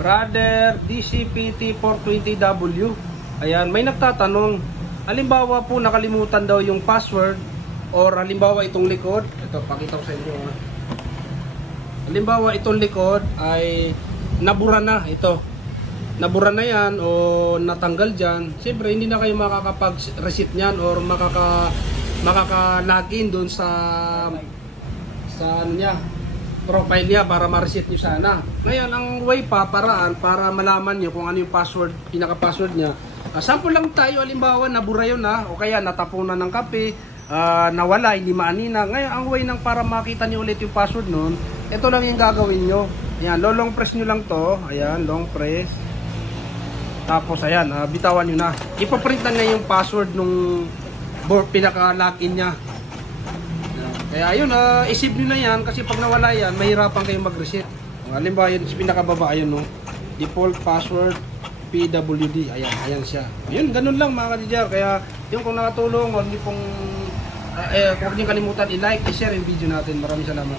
Brother DCPT420W. Ayan, may nagtatanong. Halimbawa po nakalimutan daw yung password or halimbawa itong likod. Ito, pakita ko sa inyo. Halimbawa itong likod ay nabura na ito. Nabura na yan o natanggal dyan. Siyempre hindi na kayo makakapag-reset nyan or makaka-login doon sa ano niya, profile niya para ma-reset nyo sana. Ngayon, ang way paraan para malaman nyo kung ano yung password, pinaka-password niya. Sample lang tayo, halimbawa, nabura yun o kaya natapunan ng kape, nawala, hindi maanina. Ngayon, ang way ng para makita nyo ulit yung password nun, ito lang yung gagawin nyo. Ayan, long press nyo lang to. Ayan, long press. Tapos, ayan, bitawan nyo na. Ipaprintan na yung password nung pinaka-login niya. Kaya ayun, isip nyo na yan kasi pag nawala yan, mahirapan kayong mag-reset. Halimbawa yun, pinakababa, ayun no, default password PWD, ayan siya. Ayun, ganun lang mga ka-DJR. Kaya yung kung nakatulong, huwag niyo kalimutan i-like, i-share yung video natin. Maraming salamat.